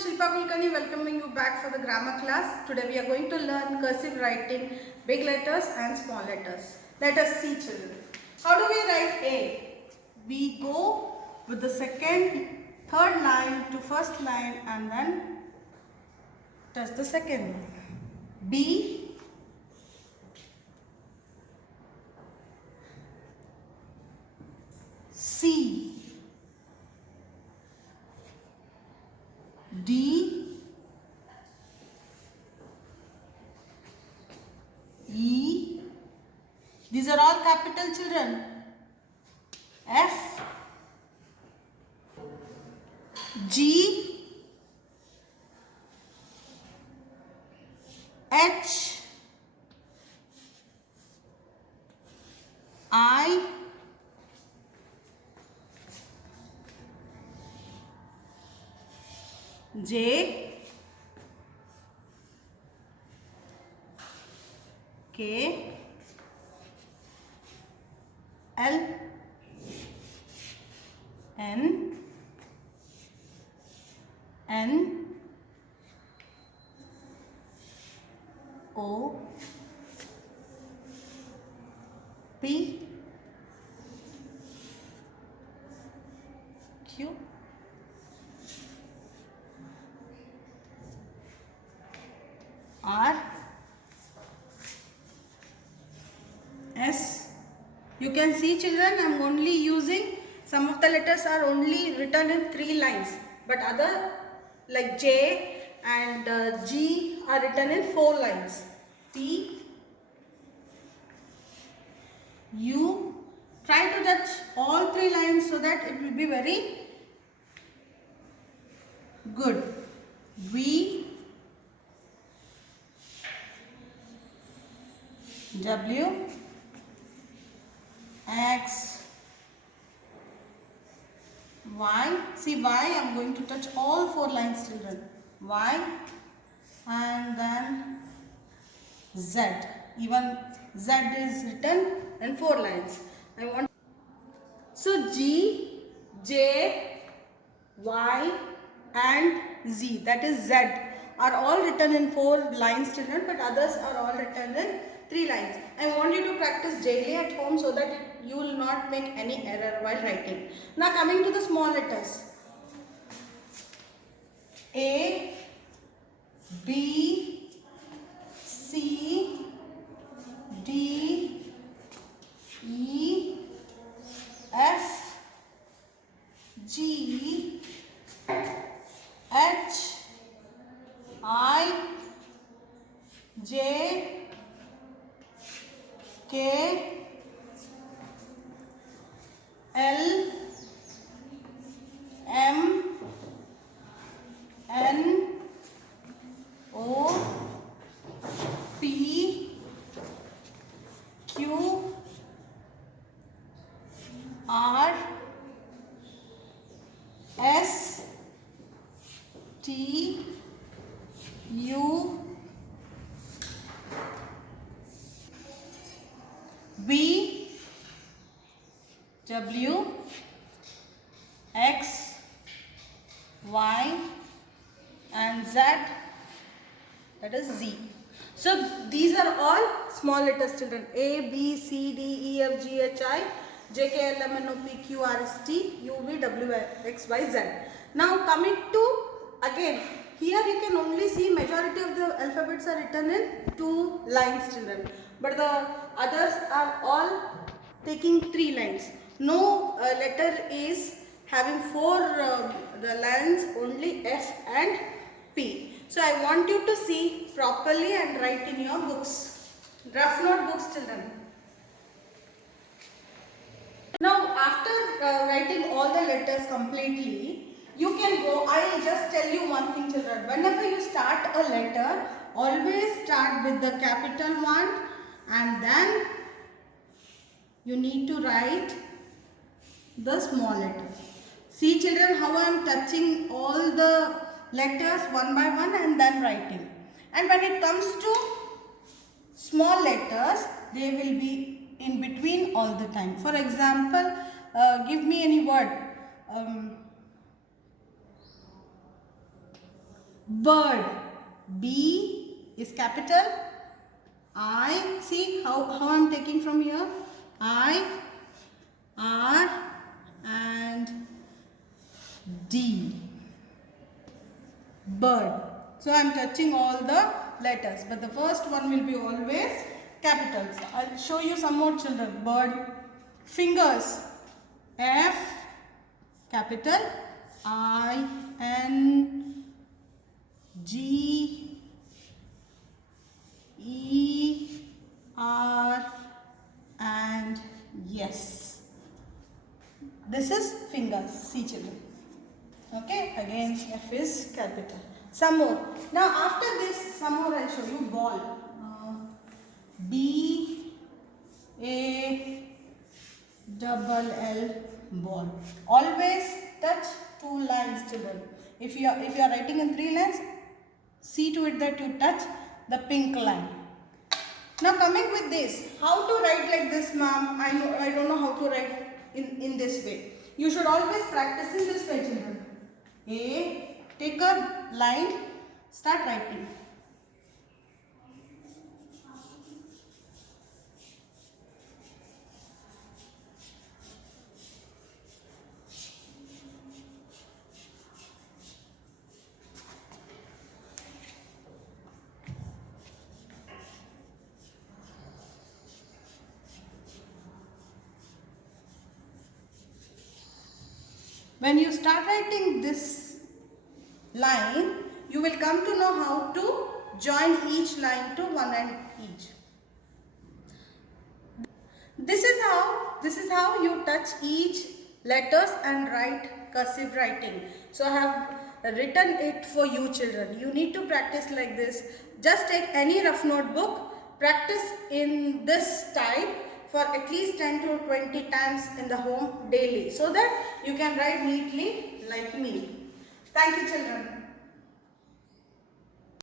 is Shilpa Kulkarni welcoming you back for the grammar class. Today we are going to learn cursive writing, big letters and small letters. Let us see children. How do we write A? We go with the second, third line to first line and then touch the second line. B, C, D, E, these are all capital children. F, G, H, I, J, K, L, N, N, O, P, Q, R, S. You can see children, I am only using, some of the letters are only written in 3 lines, but other like J and G are written in 4 lines. P, U, try to touch all 3 lines so that it will be very good. V, W, X, Y. See Y, I am going to touch all 4 lines children. Y and then Z. Even Z is written in 4 lines. So G, J, Y and Z, that is Z, are all written in 4 lines children, but others are all written in 3 lines. I want you to practice daily at home so that you will not make any error while writing. Now coming to the small letters. A, B, C, D, E, F, G, H, I, J, K, L, M, N, O, P, Q, R, S, T, U, V, W, X, Y and Z, that is Z. So these are all small letters children. A, B, C, D, E, F, G, H, I, J, K, L, M, N, O, P, Q, R, S, T, U, V, W, X, Y, Z. Now coming to, again, here you can only see majority of the alphabets are written in 2 lines children. But the others are all taking 3 lines. No letter is having 4 the lines, only F and P. So I want you to see properly and write in your books. Rough notebooks children. Now after writing all the letters completely, you can go, I will just tell you one thing children. Whenever you start a letter, always start with the capital one and then you need to write the small letter. See children how I am touching all the letters one by one and then writing. And when it comes to small letters, they will be in between all the time. For example, give me any word. Bird. B is capital. I, see how I'm taking from here. I, R and D. Bird. So I'm touching all the letters, but the first one will be always capitals. I'll show you some more children. Bird. Fingers. F, capital. I, N, G, E, R and yes. This is fingers. See children. Okay, again F is capital. Some more. Now after this, some more I'll show you. Ball. B A double L, ball. Always touch two lines, children. If you are writing in 3 lines, see to it that you touch the pink line. Now coming with this, how to write like this, ma'am? I don't know how to write in this way. You should always practice in this way, children. A, take a line, start writing. When you start writing this line, you will come to know how to join each line to one end each. This is how you touch each letters and write cursive writing. So I have written it for you children. You need to practice like this. Just take any rough notebook, practice in this type for at least 10 to 20 times in the home daily, so that you can write neatly like me. Thank you children.